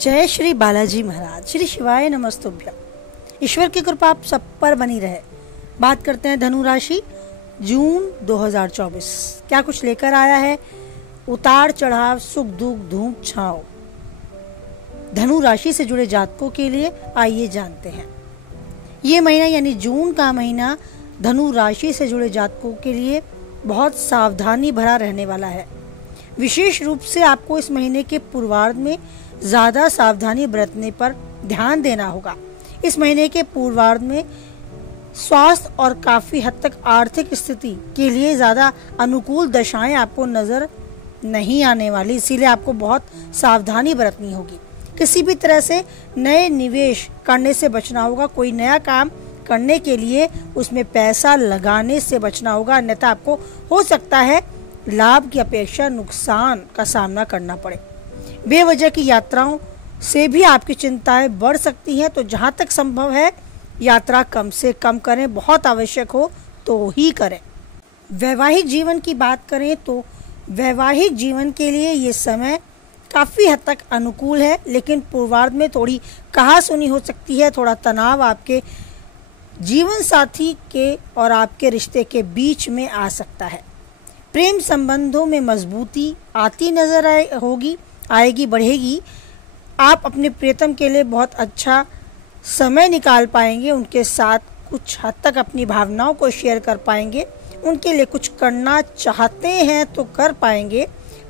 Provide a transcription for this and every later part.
जय श्री बालाजी महाराज। श्री शिवाय नमस्तुभ्यम। ईश्वर की कृपा आप सब पर बनी रहे। बात करते हैं धनु राशि जून 2024 क्या कुछ लेकर आया है। उतार चढ़ाव, सुख दुख, धूप छांव। धनु राशि से जुड़े जातकों के लिए आइए जानते हैं। ये महीना यानी जून का महीना धनु राशि से जुड़े जातकों के लिए बहुत सावधानी भरा रहने वाला है। विशेष रूप से आपको इस महीने के पूर्वार्ध में ज्यादा सावधानी बरतने पर ध्यान देना होगा। इस महीने के पूर्वार्ध में स्वास्थ्य और काफी हद तक आर्थिक स्थिति के लिए ज्यादा अनुकूल दशाएं आपको नजर नहीं आने वाली, इसीलिए आपको बहुत सावधानी बरतनी होगी। किसी भी तरह से नए निवेश करने से बचना होगा। कोई नया काम करने के लिए उसमें पैसा लगाने से बचना होगा, अन्यथा आपको हो सकता है लाभ की अपेक्षा नुकसान का सामना करना पड़े। बेवजह की यात्राओं से भी आपकी चिंताएं बढ़ सकती हैं, तो जहां तक संभव है यात्रा कम से कम करें, बहुत आवश्यक हो तो ही करें। वैवाहिक जीवन की बात करें तो वैवाहिक जीवन के लिए ये समय काफ़ी हद तक अनुकूल है, लेकिन पूर्वार्ध में थोड़ी कहासुनी हो सकती है। थोड़ा तनाव आपके जीवन साथी के और आपके रिश्ते के बीच में आ सकता है। प्रेम संबंधों में मजबूती आती नजर आएगी, बढ़ेगी। आप अपने प्रियतम के लिए बहुत अच्छा समय निकाल पाएंगे। उनके साथ कुछ हद तक अपनी भावनाओं को शेयर कर पाएंगे। उनके लिए कुछ करना चाहते हैं तो कर पाएंगे।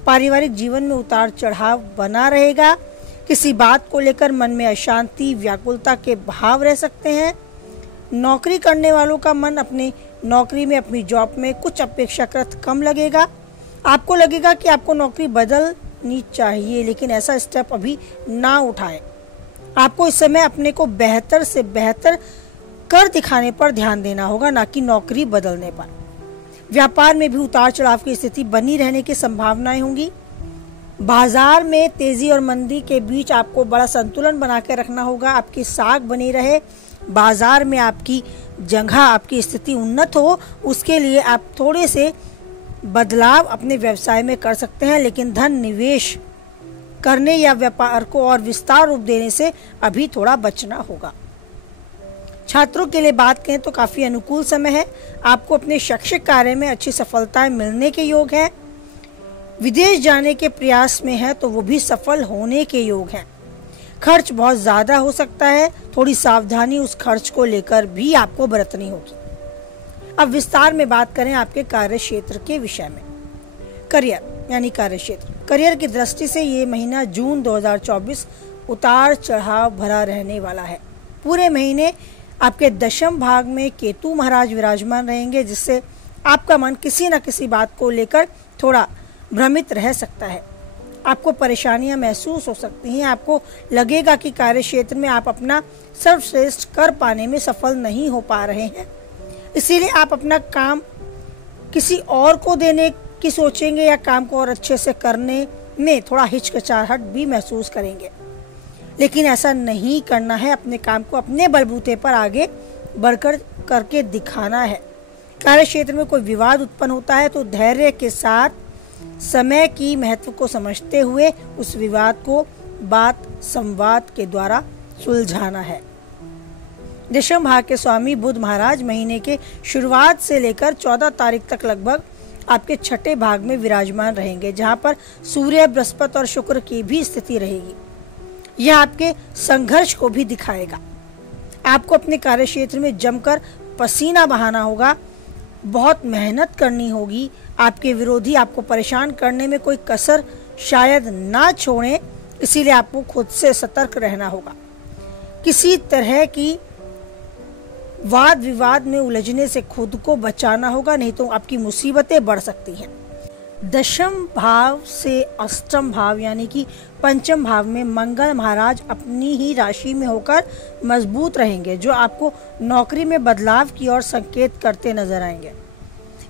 पारिवारिक जीवन में उतार चढ़ाव बना रहेगा। किसी बात को लेकर मन में अशांति, व्याकुलता के भाव रह सकते हैं। नौकरी करने वालों का मन अपनी नौकरी में, अपनी जॉब में कुछ अपेक्षाकृत कम लगेगा। आपको लगेगा कि आपको नौकरी बदलनी चाहिए, लेकिन ऐसा स्टेप अभी ना उठाएं। आपको इस समय अपने को बेहतर से बेहतर कर दिखाने पर ध्यान देना होगा, ना कि नौकरी बदलने पर। व्यापार में भी उतार चढ़ाव की स्थिति बनी रहने की संभावनाएं होंगी। बाजार में तेजी और मंदी के बीच आपको बड़ा संतुलन बना के रखना होगा। आपकी साख बनी रहे, बाजार में आपकी जगह, आपकी स्थिति उन्नत हो, उसके लिए आप थोड़े से बदलाव अपने व्यवसाय में कर सकते हैं, लेकिन धन निवेश करने या व्यापार को और विस्तार रूप देने से अभी थोड़ा बचना होगा। छात्रों के लिए बात करें तो काफी अनुकूल समय है। आपको अपने शैक्षिक कार्य में अच्छी सफलताएं मिलने के योग हैं। विदेश जाने के प्रयास में है तो वो भी सफल होने के योग हैं। खर्च बहुत ज्यादा हो सकता है, थोड़ी सावधानी उस खर्च को लेकर भी आपको बरतनी होगी। अब विस्तार में बात करें आपके कार्य क्षेत्र के विषय में। करियर यानी कार्य क्षेत्र, करियर की दृष्टि से ये महीना जून 2024 उतार चढ़ाव भरा रहने वाला है। पूरे महीने आपके दशम भाग में केतु महाराज विराजमान रहेंगे, जिससे आपका मन किसी न किसी बात को लेकर थोड़ा भ्रमित रह सकता है। आपको परेशानियां महसूस हो सकती हैं। आपको लगेगा कि कार्य क्षेत्र में आप अपना सर्वश्रेष्ठ कर पाने में सफल नहीं हो पा रहे हैं, इसीलिए आप अपना काम किसी और को देने की सोचेंगे या काम को और अच्छे से करने में थोड़ा हिचकिचाहट भी महसूस करेंगे, लेकिन ऐसा नहीं करना है। अपने काम को अपने बलबूते पर आगे बढ़कर करके दिखाना है। कार्य क्षेत्र में कोई विवाद उत्पन्न होता है तो धैर्य के साथ समय की महत्व को समझते हुए उस विवाद को बात संवाद के द्वारा सुलझाना है। दशम भाव के स्वामी बुध महाराज महीने के शुरुआत से लेकर 14 तारीख तक लगभग आपके छठे भाग में विराजमान रहेंगे, जहां पर सूर्य, बृहस्पति और शुक्र की भी स्थिति रहेगी। यह आपके संघर्ष को भी दिखाएगा। आपको अपने कार्य क्षेत्र में जमकर पसीना बहाना होगा, बहुत मेहनत करनी होगी। आपके विरोधी आपको परेशान करने में कोई कसर शायद ना छोड़ें, इसीलिए आपको खुद से सतर्क रहना होगा। किसी तरह की वाद विवाद में उलझने से खुद को बचाना होगा, नहीं तो आपकी मुसीबतें बढ़ सकती हैं। दशम भाव से अष्टम भाव यानी कि पंचम भाव में मंगल महाराज अपनी ही राशि में होकर मजबूत रहेंगे, जो आपको नौकरी में बदलाव की ओर संकेत करते नजर आएंगे।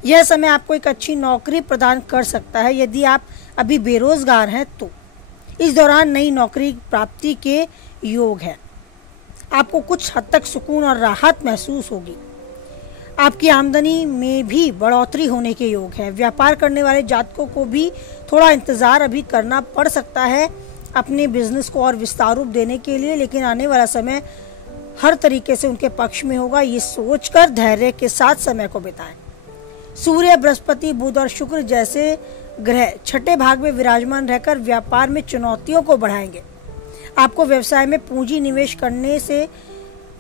यह समय आपको एक अच्छी नौकरी प्रदान कर सकता है। यदि आप अभी बेरोजगार हैं तो इस दौरान नई नौकरी प्राप्ति के योग है। आपको कुछ हद तक सुकून और राहत महसूस होगी। आपकी आमदनी में भी बढ़ोतरी होने के योग है। व्यापार करने वाले जातकों को भी थोड़ा इंतजार अभी करना पड़ सकता है। अपने बिजनेस को और विस्तार रूप देने के लिए, लेकिन आने वाला समय हर तरीके से उनके पक्ष में होगा। ये सोचकर धैर्य के साथ समय को बिताएं। सूर्य, बृहस्पति, बुध और शुक्र जैसे ग्रह छठे भाग में विराजमान रहकर व्यापार में चुनौतियों को बढ़ाएंगे। आपको व्यवसाय में पूंजी निवेश करने से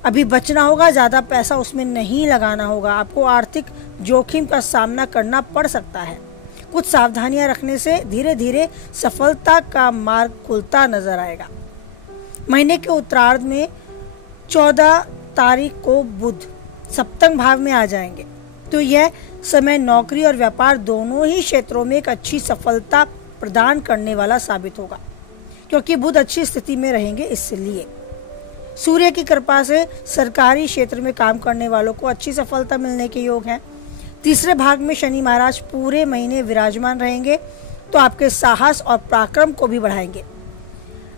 अभी बचना होगा, ज़्यादा पैसा उसमें नहीं लगाना होगा। आपको आर्थिक जोखिम का सामना करना पड़ सकता है। कुछ सावधानियां रखने से धीरे धीरे सफलता का मार्ग खुलता नजर आएगा। महीने के उत्तरार्ध में 14 तारीख को बुध सप्तम भाव में आ जाएंगे, तो यह समय नौकरी और व्यापार दोनों ही क्षेत्रों में एक अच्छी सफलता प्रदान करने वाला साबित होगा, क्योंकि बुध अच्छी स्थिति में रहेंगे। इसलिए सूर्य की कृपा से सरकारी क्षेत्र में काम करने वालों को अच्छी सफलता मिलने के योग हैं। तीसरे भाग में शनि महाराज पूरे महीने विराजमान रहेंगे, तो आपके साहस और पराक्रम को भी बढ़ाएंगे।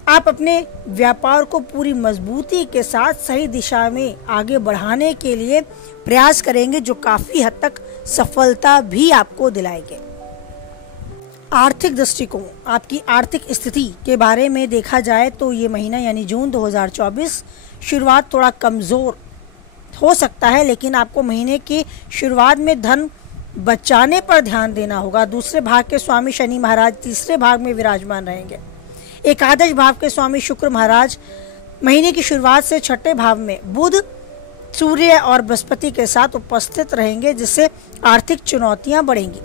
आप अपने व्यापार को पूरी मजबूती के साथ सही दिशा में आगे बढ़ाने के लिए प्रयास करेंगे, जो काफी हद तक सफलता भी आपको दिलाएंगे। आर्थिक दृष्टिकोण, आपकी आर्थिक स्थिति के बारे में देखा जाए तो ये महीना यानी जून 2024 शुरुआत थोड़ा कमज़ोर हो सकता है, लेकिन आपको महीने की शुरुआत में धन बचाने पर ध्यान देना होगा। दूसरे भाग के स्वामी शनि महाराज तीसरे भाग में विराजमान रहेंगे। एकादश भाव के स्वामी शुक्र महाराज महीने की शुरुआत से छठे भाव में बुध, सूर्य और बृहस्पति के साथ उपस्थित रहेंगे, जिससे आर्थिक चुनौतियां बढ़ेंगी।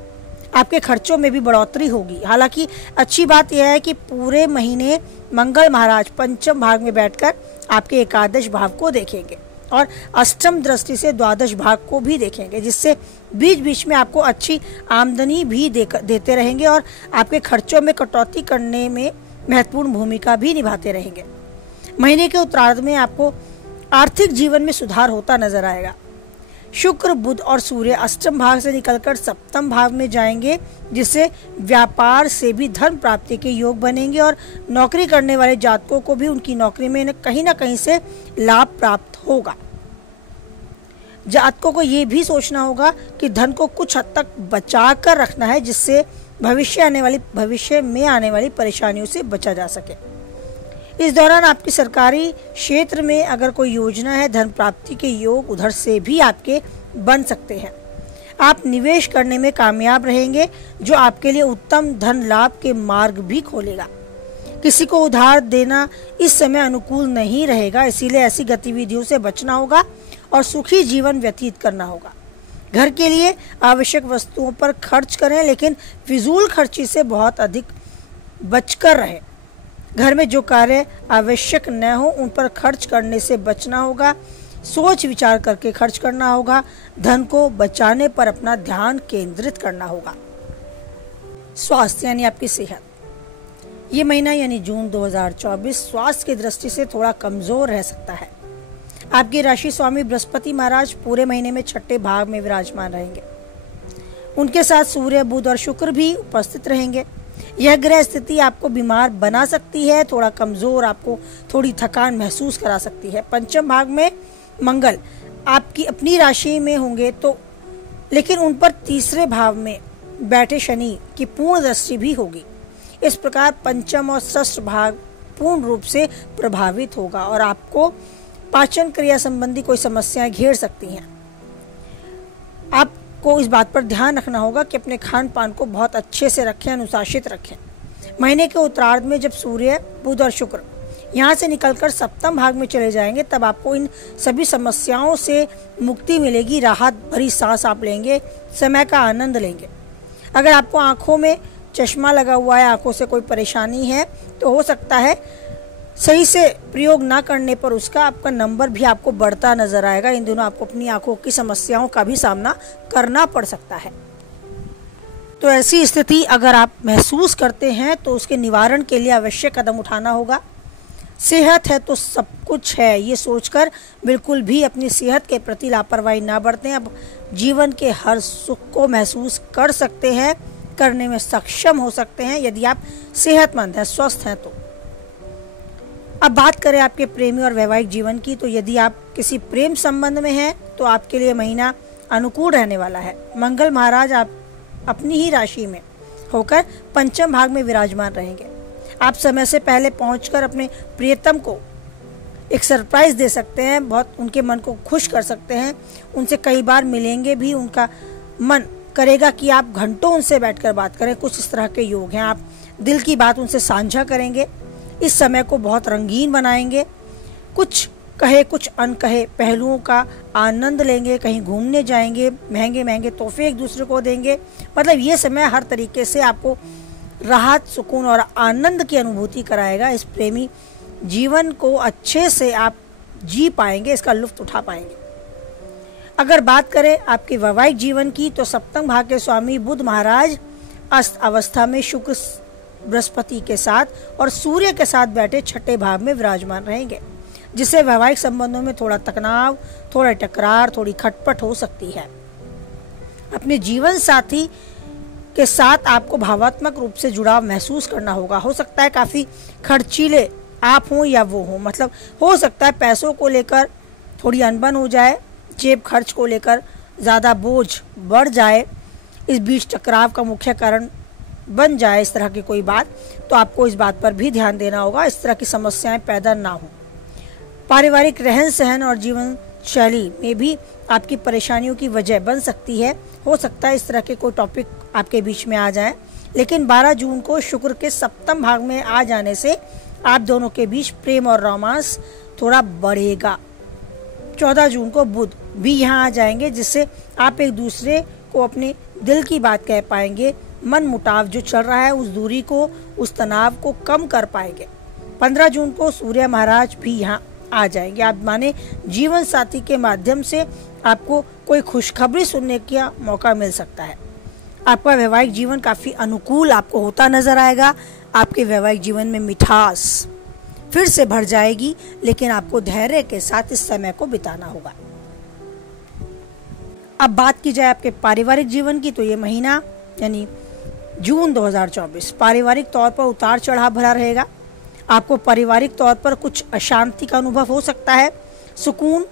आपके खर्चों में भी बढ़ोतरी होगी। हालांकि अच्छी बात यह है कि पूरे महीने मंगल महाराज पंचम भाग में बैठकर आपके एकादश भाव को देखेंगे और अष्टम दृष्टि से द्वादश भाग को भी देखेंगे, जिससे बीच बीच में आपको अच्छी आमदनी भी देते रहेंगे और आपके खर्चों में कटौती करने में महत्वपूर्ण भूमिका भी निभाते रहेंगे। महीने के उत्तरार्ध में आपको आर्थिक जीवन में सुधार होता नजर आएगा। शुक्र, बुध और सूर्य अष्टम भाग से निकलकर सप्तम भाव में जाएंगे, जिससे व्यापार से भी धन प्राप्ति के योग बनेंगे और नौकरी करने वाले जातकों को भी उनकी नौकरी में न कहीं से लाभ प्राप्त होगा। जातकों को ये भी सोचना होगा कि धन को कुछ हद तक बचा कर रखना है, जिससे भविष्य में आने वाली परेशानियों से बचा जा सके। इस दौरान आपकी सरकारी क्षेत्र में अगर कोई योजना है, धन प्राप्ति के योग उधर से भी आपके बन सकते हैं। आप निवेश करने में कामयाब रहेंगे, जो आपके लिए उत्तम धन लाभ के मार्ग भी खोलेगा। किसी को उधार देना इस समय अनुकूल नहीं रहेगा, इसीलिए ऐसी गतिविधियों से बचना होगा और सुखी जीवन व्यतीत करना होगा। घर के लिए आवश्यक वस्तुओं पर खर्च करें, लेकिन फिजूल खर्ची से बहुत अधिक बचकर रहें। घर में जो कार्य आवश्यक न हो उन पर खर्च करने से बचना होगा। सोच विचार करके खर्च करना होगा। धन को बचाने पर अपना ध्यान केंद्रित करना होगा। स्वास्थ्य यानी आपकी सेहत, ये महीना यानी जून 2024 स्वास्थ्य की दृष्टि से थोड़ा कमजोर रह सकता है। आपकी राशि स्वामी बृहस्पति महाराज पूरे महीने में छठे भाव में विराजमान रहेंगे। उनके साथ सूर्य, बुध और शुक्र भी उपस्थित रहेंगे। यह ग्रह स्थिति आपको बीमार बना सकती है, थोड़ा कमजोर, आपको थोड़ी थकान महसूस करा सकती है। पंचम भाग में मंगल आपकी अपनी राशि में होंगे, तो लेकिन उन पर तीसरे भाव में बैठे शनि की पूर्ण दृष्टि भी होगी। इस प्रकार पंचम और षष्ठ भाग पूर्ण रूप से प्रभावित होगा और आपको पाचन क्रिया संबंधी कोई समस्याएं घेर सकती हैं। आपको इस बात पर ध्यान रखना होगा कि अपने खान पान को बहुत अच्छे से रखें, अनुशासित रखें। महीने के उत्तरार्ध में जब सूर्य, बुध और शुक्र यहाँ से निकलकर सप्तम भाग में चले जाएंगे, तब आपको इन सभी समस्याओं से मुक्ति मिलेगी। राहत भरी सांस आप लेंगे, समय का आनंद लेंगे। अगर आपको आंखों में चश्मा लगा हुआ है, आंखों से कोई परेशानी है, तो हो सकता है सही से प्रयोग ना करने पर उसका आपका नंबर भी आपको बढ़ता नजर आएगा। इन दिनों आपको अपनी आंखों की समस्याओं का भी सामना करना पड़ सकता है। तो ऐसी स्थिति अगर आप महसूस करते हैं तो उसके निवारण के लिए आवश्यक कदम उठाना होगा। सेहत है तो सब कुछ है, ये सोचकर बिल्कुल भी अपनी सेहत के प्रति लापरवाही ना बरतें। अब जीवन के हर सुख को महसूस कर सकते हैं, करने में सक्षम हो सकते हैं यदि आप सेहतमंद हैं, स्वस्थ हैं तो। अब बात करें आपके प्रेमी और वैवाहिक जीवन की, तो यदि आप किसी प्रेम संबंध में हैं तो आपके लिए महीना अनुकूल रहने वाला है। मंगल महाराज आप अपनी ही राशि में होकर पंचम भाग में विराजमान रहेंगे। आप समय से पहले पहुंचकर अपने प्रियतम को एक सरप्राइज दे सकते हैं, बहुत उनके मन को खुश कर सकते हैं। उनसे कई बार मिलेंगे भी, उनका मन करेगा कि आप घंटों उनसे बैठकर बात करें। कुछ इस तरह के योग हैं। आप दिल की बात उनसे साझा करेंगे, इस समय को बहुत रंगीन बनाएंगे। कुछ कहे कुछ अनकहे पहलुओं का आनंद लेंगे, कहीं घूमने जाएंगे, महंगे महंगे तोहफे एक दूसरे को देंगे। मतलब ये समय हर तरीके से आपको राहत, सुकून और आनंद की अनुभूति कराएगा। इस प्रेमी जीवन को अच्छे से आप जी पाएंगे, इसका लुत्फ उठा पाएंगे। अगर बात करें आपके वैवाहिक जीवन की, तो सप्तम भाव के स्वामी बुध महाराज अस्त अवस्था में शुक्र, बृहस्पति के साथ और सूर्य के साथ बैठे छठे भाव में विराजमान रहेंगे, जिससे वैवाहिक संबंधों में थोड़ा तनाव, थोड़ा टकरार, थोड़ी खटपट हो सकती है। अपने जीवन साथी के साथ आपको भावात्मक रूप से जुड़ाव महसूस करना होगा। हो सकता है काफ़ी खर्चीले आप हों या वो हों, मतलब हो सकता है पैसों को लेकर थोड़ी अनबन हो जाए, जेब खर्च को लेकर ज़्यादा बोझ बढ़ जाए, इस बीच टकराव का मुख्य कारण बन जाए इस तरह की कोई बात, तो आपको इस बात पर भी ध्यान देना होगा, इस तरह की समस्याएं पैदा ना हो। पारिवारिक रहन सहन और जीवन शैली में भी आपकी परेशानियों की वजह बन सकती है। हो सकता है इस तरह के कोई टॉपिक आपके बीच में आ जाए, लेकिन 12 जून को शुक्र के सप्तम भाग में आ जाने से आप दोनों के बीच प्रेम और रोमांस थोड़ा बढ़ेगा। 14 जून को बुध भी यहाँ आ जाएंगे, जिससे आप एक दूसरे को अपने दिल की बात कह पाएंगे। मन मुटाव जो चल रहा है उस दूरी को, उस तनाव को कम कर पाएंगे। 15 जून को सूर्य महाराज भी यहाँ आ जाएंगे। आप माने जीवन साथी के माध्यम से आपको कोई खुशखबरी सुनने का मौका मिल सकता है। आपका वैवाहिक जीवन काफ़ी अनुकूल आपको होता नजर आएगा। आपके वैवाहिक जीवन में मिठास फिर से भर जाएगी, लेकिन आपको धैर्य के साथ इस समय को बिताना होगा। अब बात की जाए आपके पारिवारिक जीवन की, तो ये महीना यानी जून 2024 पारिवारिक तौर पर उतार चढ़ाव भरा रहेगा। आपको पारिवारिक तौर पर कुछ अशांति का अनुभव हो सकता है। सुकून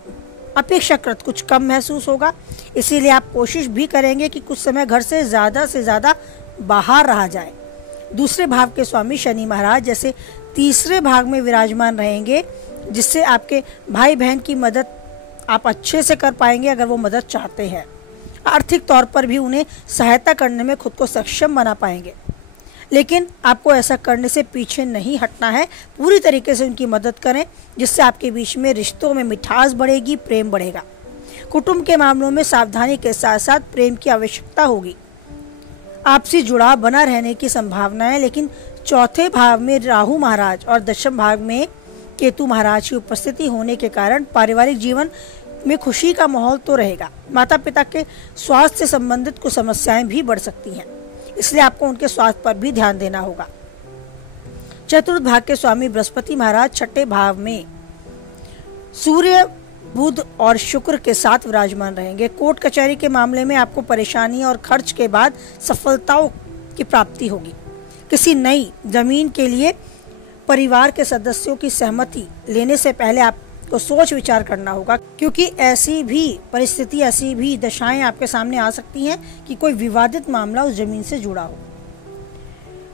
अपेक्षाकृत कुछ कम महसूस होगा, इसीलिए आप कोशिश भी करेंगे कि कुछ समय घर से ज़्यादा बाहर रहा जाए। दूसरे भाव के स्वामी शनि महाराज जैसे तीसरे भाग में विराजमान रहेंगे, जिससे आपके भाई बहन की मदद आप अच्छे से कर पाएंगे अगर वो मदद चाहते हैं। आर्थिक तौर पर भी उन्हें सहायता करने में खुद को सक्षम बना पाएंगे, लेकिन आपको ऐसा करने से पीछे नहीं हटना है। पूरी तरीके से उनकी मदद करें, जिससे आपके बीच में रिश्तों में मिठास बढ़ेगी, प्रेम बढ़ेगा। कुटुंब के मामलों में सावधानी के साथ साथ प्रेम की आवश्यकता होगी। आपसी जुड़ाव बना रहने की संभावना है, लेकिन चौथे भाव में राहु महाराज और दशम भाग में केतु महाराज की उपस्थिति होने के कारण पारिवारिक जीवन में खुशी का माहौल तो रहेगा। माता पिता के स्वास्थ्य से संबंधित कुछ समस्याएं भी बढ़ सकती हैं, इसलिए आपको उनके स्वास्थ्य पर भी ध्यान देना होगा। चतुर्थ भाग के स्वामी बृहस्पति महाराज छठे भाव में सूर्य, बुध और शुक्र के साथ विराजमान रहेंगे। कोर्ट कचहरी के मामले में आपको परेशानी और खर्च के बाद सफलताओं की प्राप्ति होगी। किसी नई जमीन के लिए परिवार के सदस्यों की सहमति लेने से पहले आपको सोच विचार करना होगा, क्योंकि ऐसी भी परिस्थिति, ऐसी भी दशाएं आपके सामने आ सकती हैं कि कोई विवादित मामला उस जमीन से जुड़ा हो।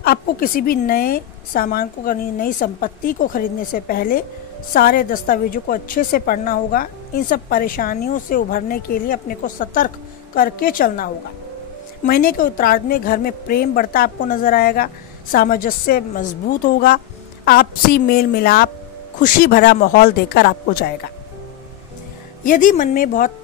आपको किसी भी नए सामान को, नई संपत्ति को खरीदने से पहले सारे दस्तावेजों को अच्छे से पढ़ना होगा। इन सब परेशानियों से उभरने के लिए अपने को सतर्क करके चलना होगा। महीने के उत्तरार्ध में घर में प्रेम बढ़ता आपको नजर आएगा, सामंजस्य मजबूत होगा, आपसी मेल मिलाप खुशी भरा माहौल देकर आपको जाएगा। यदि मन में बहुत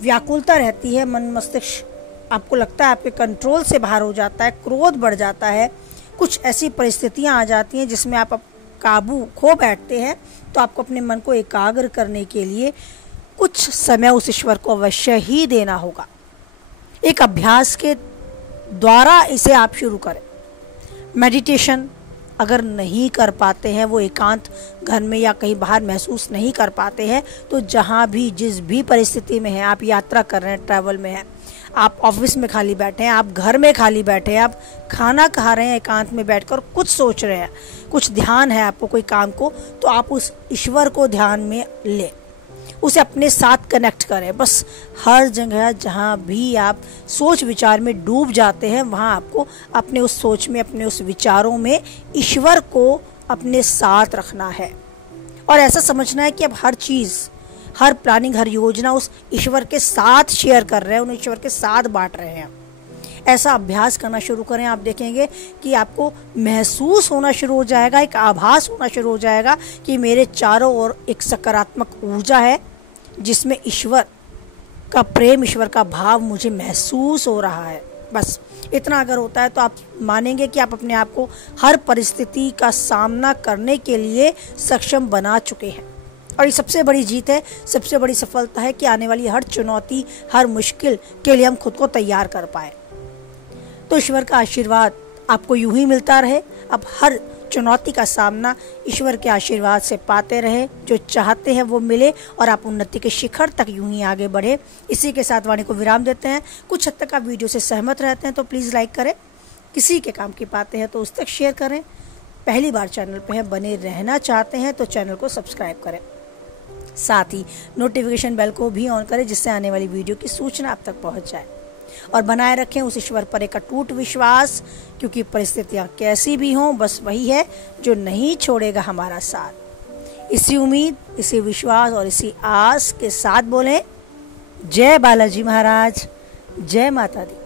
व्याकुलता रहती है, मन मस्तिष्क आपको लगता है आपके कंट्रोल से बाहर हो जाता है, क्रोध बढ़ जाता है, कुछ ऐसी परिस्थितियां आ जाती हैं जिसमें आप काबू खो बैठते हैं, तो आपको अपने मन को एकाग्र करने के लिए कुछ समय उस ईश्वर को अवश्य ही देना होगा। एक अभ्यास के द्वारा इसे आप शुरू करें। मेडिटेशन अगर नहीं कर पाते हैं, वो एकांत घर में या कहीं बाहर महसूस नहीं कर पाते हैं, तो जहाँ भी जिस भी परिस्थिति में है, आप यात्रा कर रहे हैं, ट्रैवल में हैं, आप ऑफिस में खाली बैठे हैं, आप घर में खाली बैठे हैं, आप खाना खा रहे हैं एकांत में बैठकर, कुछ सोच रहे हैं, कुछ ध्यान है आपको कोई काम को, तो आप उस ईश्वर को ध्यान में लें। उसे अपने साथ कनेक्ट करें। बस हर जगह जहाँ भी आप सोच विचार में डूब जाते हैं वहाँ आपको अपने उस सोच में, अपने उस विचारों में ईश्वर को अपने साथ रखना है और ऐसा समझना है कि अब हर चीज़, हर प्लानिंग, हर योजना उस ईश्वर के साथ शेयर कर रहे हैं, उन ईश्वर के साथ बांट रहे हैं। ऐसा अभ्यास करना शुरू करें, आप देखेंगे कि आपको महसूस होना शुरू हो जाएगा, एक आभास होना शुरू हो जाएगा कि मेरे चारों ओर एक सकारात्मक ऊर्जा है जिसमें ईश्वर का प्रेम, ईश्वर का भाव मुझे महसूस हो रहा है। बस इतना अगर होता है तो आप मानेंगे कि आप अपने आप को हर परिस्थिति का सामना करने के लिए सक्षम बना चुके हैं। और ये सबसे बड़ी जीत है, सबसे बड़ी सफलता है कि आने वाली हर चुनौती, हर मुश्किल के लिए हम खुद को तैयार कर पाए। तो ईश्वर का आशीर्वाद आपको यूं ही मिलता रहे। अब हर चुनौती का सामना ईश्वर के आशीर्वाद से पाते रहे, जो चाहते हैं वो मिले और आप उन्नति के शिखर तक यूं ही आगे बढ़े। इसी के साथ वाणी को विराम देते हैं। कुछ हद तक आप वीडियो से सहमत रहते हैं तो प्लीज़ लाइक करें, किसी के काम की पाते हैं तो उस तक शेयर करें, पहली बार चैनल पर हैं, बने रहना चाहते हैं तो चैनल को सब्सक्राइब करें, साथ ही नोटिफिकेशन बेल को भी ऑन करें जिससे आने वाली वीडियो की सूचना आप तक पहुंच जाए। और बनाए रखें उस ईश्वर पर एक अटूट विश्वास, क्योंकि परिस्थितियां कैसी भी हों बस वही है जो नहीं छोड़ेगा हमारा साथ। इसी उम्मीद, इसी विश्वास और इसी आस के साथ बोलें जय बालाजी महाराज, जय माता दी।